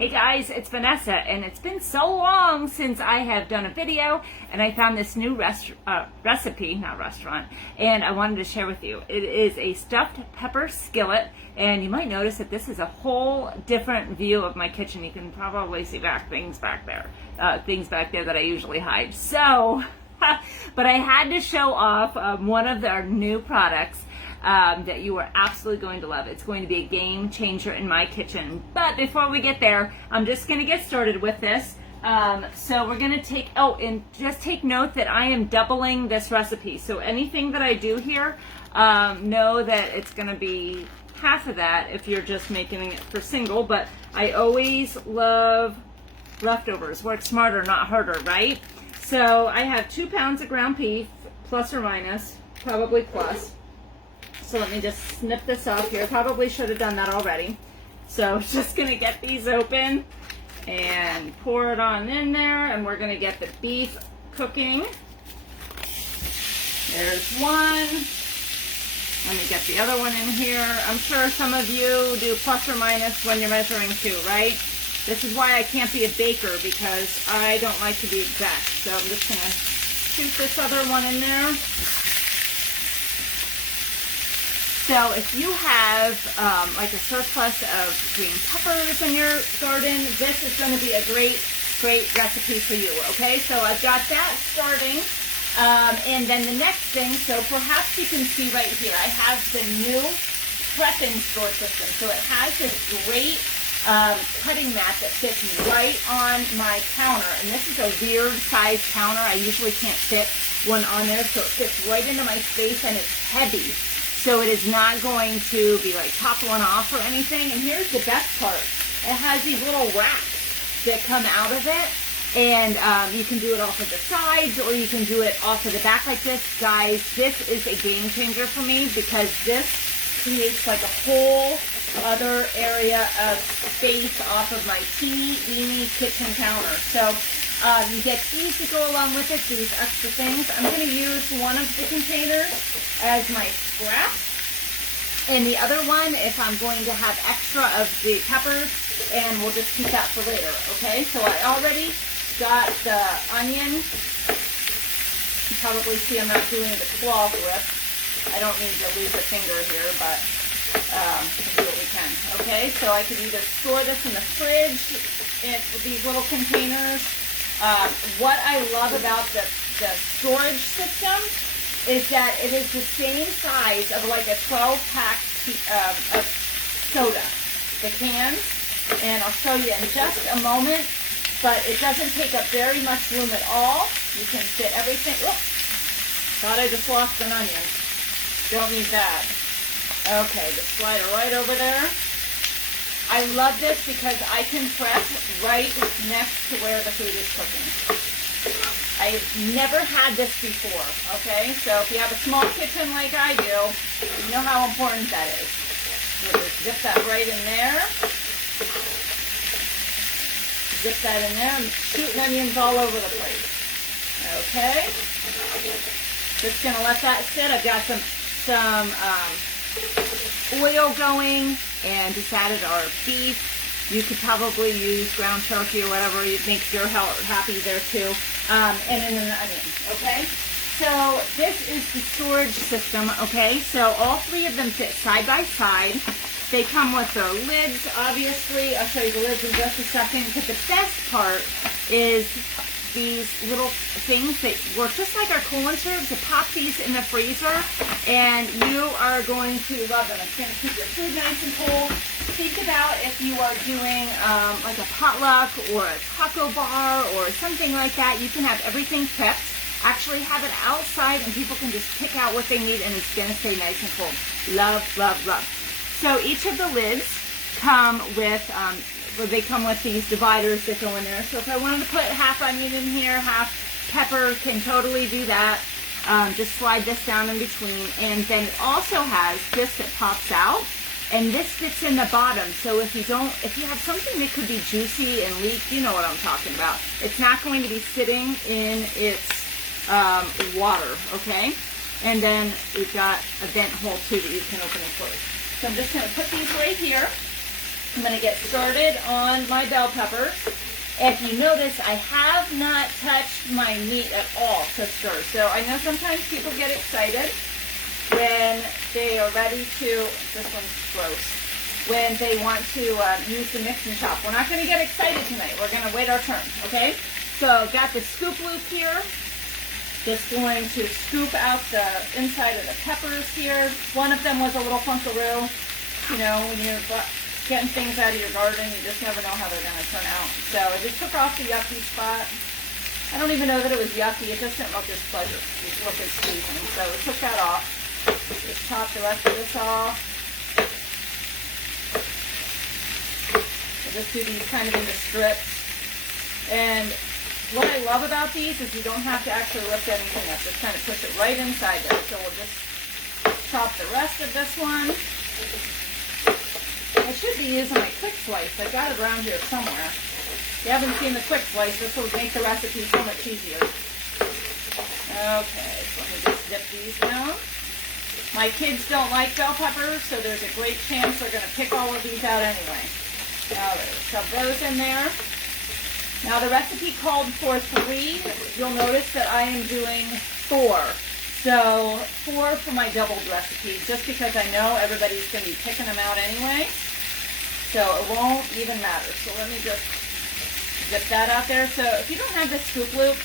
Hey guys, it's Vanessa, and it's been so long since I have done a video, and I found this new recipe, not restaurant, and I wanted to share with you. It is a stuffed pepper skillet, and you might notice that this is a whole different view of my kitchen. You can probably see things back there that I usually hide. So, but I had to show off one of our new products that you are absolutely going to love. It's going to be a game changer in my kitchen. But before we get there, I'm just going to get started with this. So we're going to take, and just take note that I am doubling this recipe. So anything that I do here, know that it's going to be half of that if you're just making it for single. But I always love leftovers. Work smarter, not harder, right? So I have 2 pounds of ground beef, plus or minus, probably plus. So let me just snip this off here. Probably should have done that already. So just gonna get these open and pour it on in there, and we're gonna get the beef cooking. There's one. Let me get the other one in here. I'm sure some of you do plus or minus when you're measuring too, right? This is why I can't be a baker, because I don't like to be exact. So I'm just gonna shoot this other one in there. So if you have like a surplus of green peppers in your garden, this is going to be a great recipe for you, okay? So I've got that starting. And then the next thing, so perhaps you can see right here, I have the new prep and store system. So it has this great cutting mat that fits right on my counter. And this is a weird size counter. I usually can't fit one on there, so it fits right into my space, and it's heavy. So it is not going to be like toppling off or anything. And here's the best part. It has these little racks that come out of it. And you can do it off of the sides, or you can do it off of the back like this. Guys, this is a game changer for me, because this creates like a whole other area of space off of my teeny-weeny kitchen counter. So you get these to go along with it, these extra things. I'm going to use one of the containers as my scraps, and the other one if I'm going to have extra of the peppers, and we'll just keep that for later, okay? So I already got the onion. You probably see I'm not doing the claw grip. I don't need to lose a finger here, but we'll do what we can, okay? So I could either store this in the fridge with these little containers. What I love about the storage system is that it is the same size of like a 12-pack of soda, the cans, and I'll show you in just a moment, but it doesn't take up very much room at all. You can fit everything. Oops, thought I just lost an onion. Don't need that. Okay, just slide it right over there. I love this because I can prep right next to where the food is cooking. I've never had this before, okay? So if you have a small kitchen like I do, you know how important that is. So just zip that right in there. Zip that in there and shooting onions all over the place. Okay? Just gonna let that sit. I've got some oil going, and just added our beef. You could probably use ground turkey or whatever makes your heart happy there too. And then an onion, okay? So this is the storage system, okay? So all 3 of them fit side by side. They come with their lids, obviously. I'll show you the lids in just a second. But the best part is these little things that work just like our coolant tubes. You pop these in the freezer, and you are going to love them. It's going to keep your food nice and cool. Think about if you are doing like a potluck or a taco bar or something like that. You can have everything prepped. Actually have it outside, and people can just pick out what they need, and it's going to stay nice and cool. Love, love, love. So each of the lids come with they come with these dividers that go in there. So if I wanted to put half onion in here, half pepper, can totally do that. Just slide this down in between. And then it also has this that pops out, and this fits in the bottom. So if you have something that could be juicy and leak, you know what I'm talking about. It's not going to be sitting in its water, okay? And then we've got a vent hole too that you can open and close. So I'm just going to put these right here. I'm going to get started on my bell peppers. If you notice, I have not touched my meat at all to stir. So I know sometimes people get excited when they are ready to, this one's gross, when they want to use the mix and chop. We're not going to get excited tonight. We're going to wait our turn, okay? So got the scoop loop here. Just going to scoop out the inside of the peppers here. One of them was a little funkaroo. You know, when you're getting things out of your garden, you just never know how they're going to turn out. So I just took off the yucky spot. I don't even know that it was yucky. It just didn't look as pleasing. So we took that off. Just chop the rest of this off. I'll just do these kind of into strips. And what I love about these is you don't have to actually lift anything up. Just kind of push it right inside there. So we'll just chop the rest of this one. I should be using my quick slice. I got it around here somewhere. If you haven't seen the quick slice, this will make the recipe so much easier. Okay, so let me just dip these down. My kids don't like bell peppers, so there's a great chance they're going to pick all of these out anyway. All right, shove those in there. Now the recipe called for 3. You'll notice that I am doing 4. So 4 for my doubled recipe, just because I know everybody's going to be picking them out anyway. So it won't even matter. So let me just dip that out there. So if you don't have this scoop loop,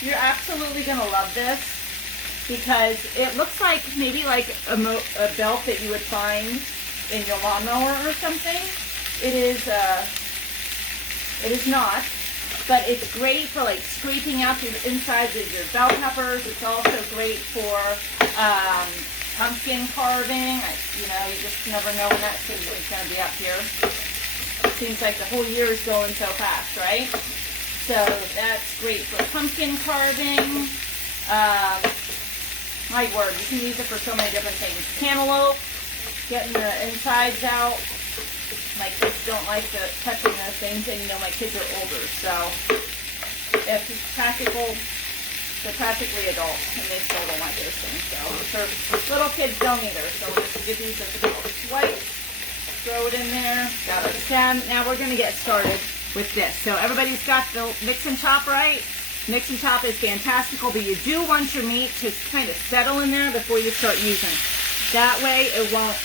you're absolutely going to love this, because it looks like maybe like a belt that you would find in your lawnmower or something. It is not. But it's great for like scraping out the insides of your bell peppers. It's also great for pumpkin carving. You just never know when that season is going to be up here. It seems like the whole year is going so fast, right? So that's great for pumpkin carving. My word, you can use it for so many different things. Cantaloupe, getting the insides out. My kids don't like touching those things, and my kids are older, so if it's practical, they're practically adults, and they still don't like those things. So little kids don't either. So we'll just give these a little swipe, throw it in there, got our stem. Now we're going to get started with this. So everybody's got the mix and chop right. Mix and chop is fantastical, but you do want your meat to kind of settle in there before you start using. That way it won't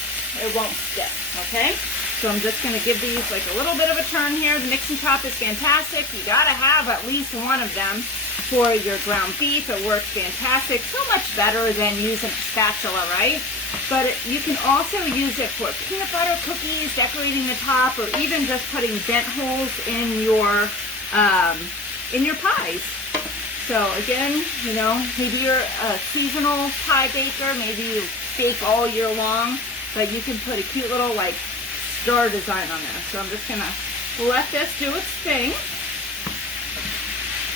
stick, okay? So I'm just going to give these like a little bit of a turn here. The mix and chop is fantastic. You got to have at least one of them for your ground beef. It works fantastic. So much better than using a spatula, right? But you can also use it for peanut butter cookies, decorating the top, or even just putting vent holes in your pies. So again, maybe you're a seasonal pie baker. Maybe you bake all year long, but you can put a cute little like star design on there. So I'm just going to let this do its thing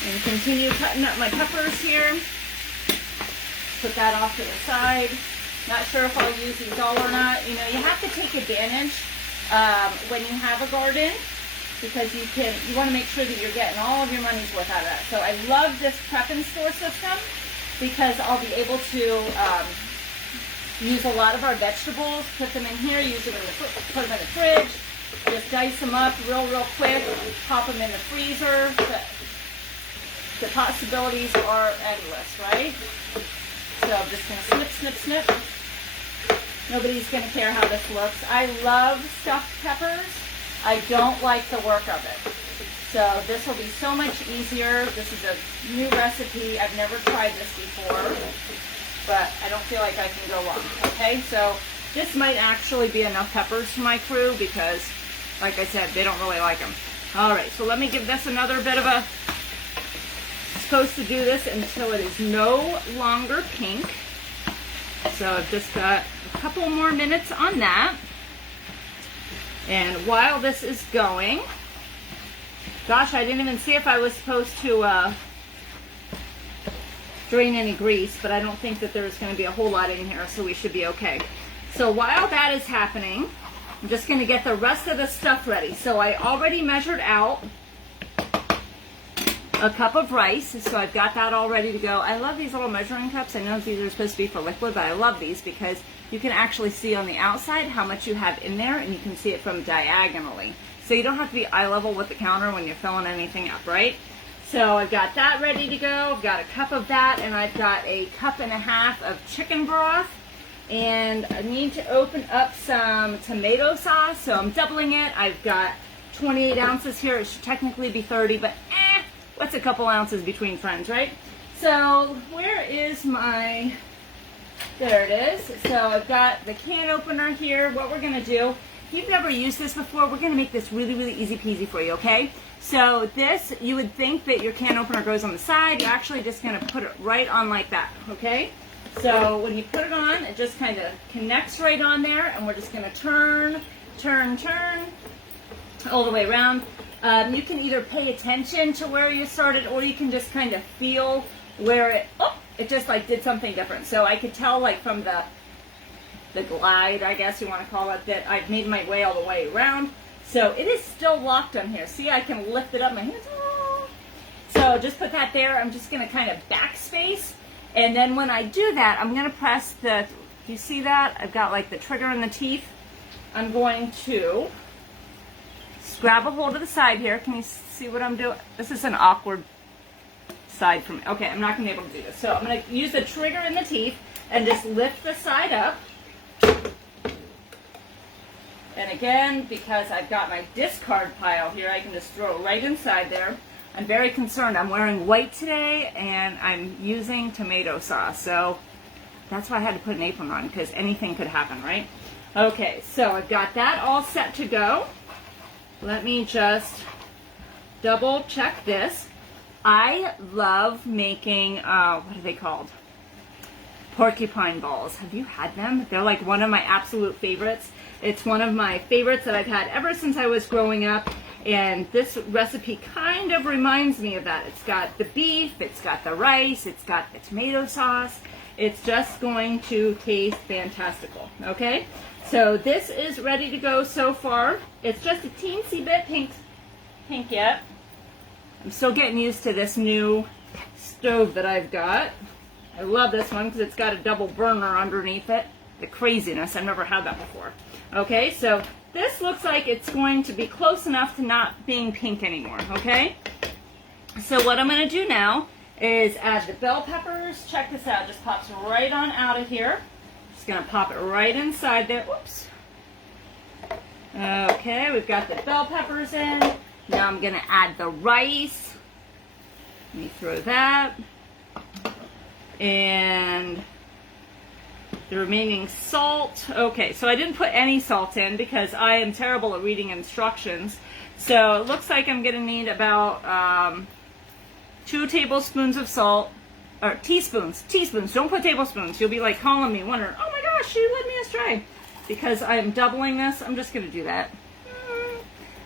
and continue cutting up my peppers here. Put that off to the side. Not sure if I'll use these all or not. You have to take advantage when you have a garden, because you want to make sure that you're getting all of your money's worth out of that. So I love this prep and store system, because I'll be able to use a lot of our vegetables, put them in here, put them in the fridge, just dice them up real quick, pop them in the freezer. The possibilities are endless, right? So I'm just going to snip. Nobody's going to care how this looks. I love stuffed peppers. I don't like the work of it. So this will be so much easier. This is a new recipe. I've never tried this before, but I don't feel like I can go wrong. Okay, so this might actually be enough peppers for my crew, because, like I said, they don't really like them. All right, so let me give this another bit of a... It's supposed to do this until it is no longer pink. So I've just got a couple more minutes on that. And while this is going... Gosh, I didn't even see if I was supposed to drain any grease, but I don't think that there's going to be a whole lot in here, so we should be okay. So while that is happening, I'm just going to get the rest of the stuff ready. So I already measured out a cup of rice. So I've got that all ready to go. I love these little measuring cups. I know these are supposed to be for liquid, but I love these because you can actually see on the outside how much you have in there, and you can see it from diagonally. So you don't have to be eye level with the counter when you're filling anything up, right? So I've got that ready to go. I've got a cup of that, and I've got a cup and a half of chicken broth. And I need to open up some tomato sauce, so I'm doubling it. I've got 28 ounces here. It should technically be 30, but what's a couple ounces between friends, right? So where is my, there it is. So I've got the can opener here. What we're gonna do, if you've never used this before, we're gonna make this really, really easy peasy for you, okay? So this, you would think that your can opener goes on the side. You're actually just gonna put it right on like that, okay? So when you put it on, it just kind of connects right on there, and we're just gonna turn, turn, turn, all the way around. You can either pay attention to where you started, or you can just kind of feel where it, oh, it just like did something different. So I could tell like from the glide, I guess you want to call it, that I've made my way all the way around. So it is still locked on here. See, I can lift it up, my hands. So just put that there. I'm just gonna kind of backspace. And then when I do that, I'm gonna press the, do you see that? I've got like the trigger and the teeth. I'm going to grab a hold of the side here. Can you see what I'm doing? This is an awkward side for me. Okay, I'm not gonna be able to do this. So I'm gonna use the trigger and the teeth and just lift the side up. And again, because I've got my discard pile here, I can just throw it right inside there. I'm very concerned. I'm wearing white today, and I'm using tomato sauce. So that's why I had to put an apron on, because anything could happen, right? Okay, so I've got that all set to go. Let me just double check this. I love making, what are they called? Porcupine balls. Have you had them? They're like one of my absolute favorites. It's one of my favorites that I've had ever since I was growing up. And this recipe kind of reminds me of that. It's got the beef, it's got the rice, it's got the tomato sauce. It's just going to taste fantastical, okay? So this is ready to go so far. It's just a teensy bit pink yet. I'm still getting used to this new stove that I've got. I love this one because it's got a double burner underneath it. The craziness, I've never had that before. Okay, so this looks like it's going to be close enough to not being pink anymore, okay? So what I'm gonna do now is add the bell peppers. Check this out, just pops right on out of here. Just gonna pop it right inside there, whoops. Okay, we've got the bell peppers in. Now I'm gonna add the rice. Let me throw that. And the remaining salt. Okay, so I didn't put any salt in because I am terrible at reading instructions. So it looks like I'm gonna need about 2 tablespoons of salt, or teaspoons, don't put tablespoons. You'll be like calling me, wondering, oh my gosh, she led me astray. Because I'm doubling this, I'm just gonna do that.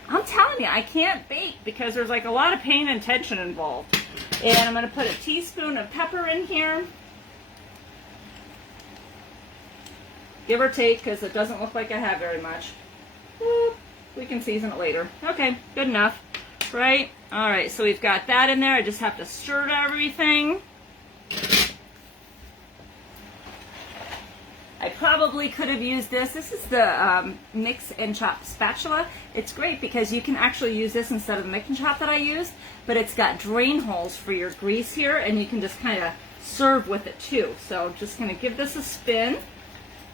I'm telling you, I can't bake because there's like a lot of pain and tension involved. And I'm gonna put a teaspoon of pepper in here. Give or take, because it doesn't look like I have very much. We can season it later. Okay, good enough, right? All right, so we've got that in there. I just have to stir everything. I probably could have used this. This is the mix and chop spatula. It's great because you can actually use this instead of the mix and chop that I used, but it's got drain holes for your grease here, and you can just kind of serve with it too. So I'm just gonna give this a spin,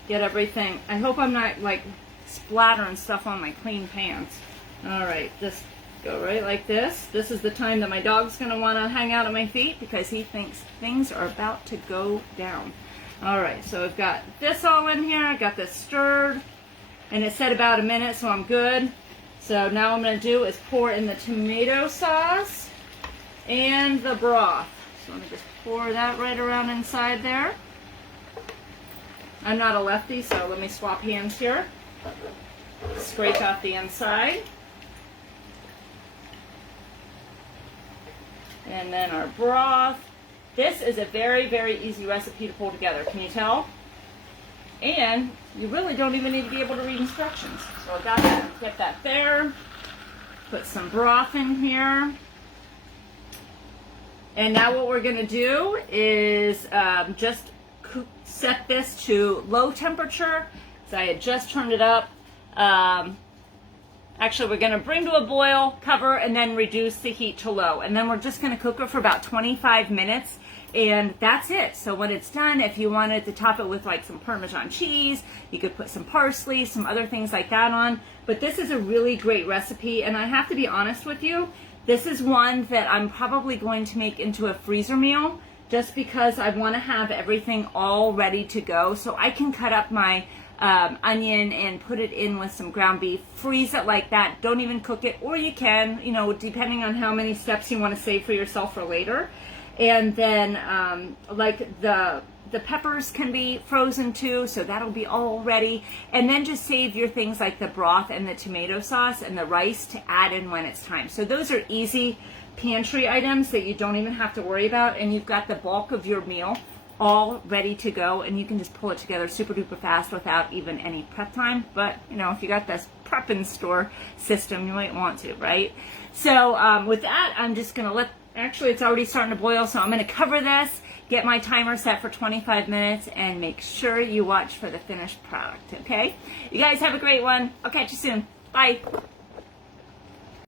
get everything. I hope I'm not like splattering stuff on my clean pants. All right, just go right like this. This is the time that my dog's gonna wanna hang out at my feet because he thinks things are about to go down. All right, so I've got this all in here. I got this stirred, and it said about a minute, so I'm good. So now what I'm gonna do is pour in the tomato sauce and the broth. So let me just pour that right around inside there. I'm not a lefty, so let me swap hands here. Scrape out the inside. And then our broth. This is a very, very easy recipe to pull together. Can you tell? And you really don't even need to be able to read instructions. So I got that, get that there. Put some broth in here. And now what we're gonna do is just set this to low temperature. So I had just turned it up. Actually, we're gonna bring to a boil, cover, and then reduce the heat to low. And then we're just gonna cook it for about 25 minutes. And that's it. So when it's done, if you wanted to top it with like some Parmesan cheese, you could put some parsley, some other things like that on. But this is a really great recipe, and I have to be honest with you, this is one that I'm probably going to make into a freezer meal just because I want to have everything all ready to go. So I can cut up my onion and put it in with some ground beef, freeze it like that, don't even cook it, or you can, you know, depending on how many steps you want to save for yourself for later. And then like the peppers can be frozen too, so that'll be all ready. And then just save your things like the broth and the tomato sauce and the rice to add in when it's time. So those are easy pantry items that you don't even have to worry about, and you've got the bulk of your meal all ready to go, and you can just pull it together super duper fast without even any prep time. But you know, if you got this prep and store system, you might want to, right? So with that, I'm just gonna actually it's already starting to boil, so I'm gonna cover this, get my timer set for 25 minutes, and make sure you watch for the finished product, okay? You guys have a great one. I'll catch you soon. Bye.